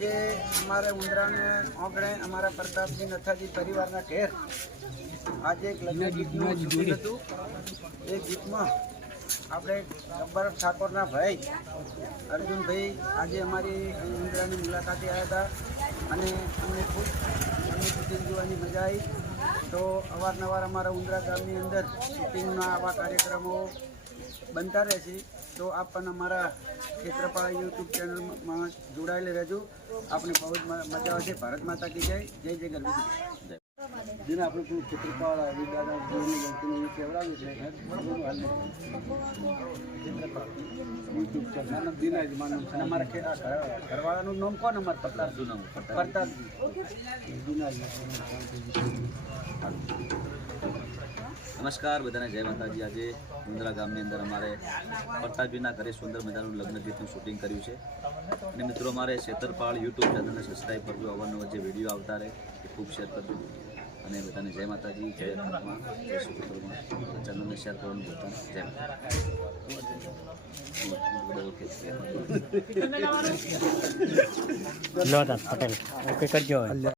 જે અમારે ઉંદરાને ઓગણે અમારા પ્રતાપસિંહ નથાજી પરિવારના ઘેર આજે એક લગ્ન ગીતનું હતું. એ ગીતમાં આપણે ગબ્બર ઠાકોરના ભાઈ અર્જુનભાઈ આજે અમારી ઉંદરાની મુલાકાતે આવ્યા હતા. અને અમને ખૂબ અમને શૂટિંગ જોવાની મજા આવી. તો અવારનવાર અમારા ઉંદરા ગામની અંદર શૂટિંગના આવા કાર્યક્રમો બનતા રહે છે. તો આપ પણ અમારા ક્ષેત્રપાળા યુટ્યુબ ચેનલમાં જોડાયેલી રહેજો આપણે બહુ જ મજા આવશે ભારત માતા કી જય. જય જય ગરબી જેને આપણે કોઈ ક્ષેત્રપાળ વિદ્યાના જોઈને ગણતીને એ કહેવડાવ્યું છે. યુટ્યુબ ચેનલ નામ દિનાજ માનવ છે. અમારા ઘરવાળાનું નામ કોણ? નામ પ્રતાપ. પ્રતાપ. દિનાજ નમસ્કાર, બધાને જય માતાજી. આજે મુંદ્રા ગામની અંદર અમારે પ્રતાપજીના ઘરે સુંદર મજાનું લગ્ન ગીતનું શૂટિંગ કર્યું છે. અને મિત્રો, અમારે છેતરપાળ યુટ્યુબ ચેનલને સબસ્ક્રાઈબ કરજો. અવારનવાર જે વીડિયો આવતા રહે એ ખૂબ શેર કરજો. અને બધાને જય માતાજી, જય આત્મા જય શુક્રમાં ચેનલને શેર કરવાનું ભૂલતા જય માતા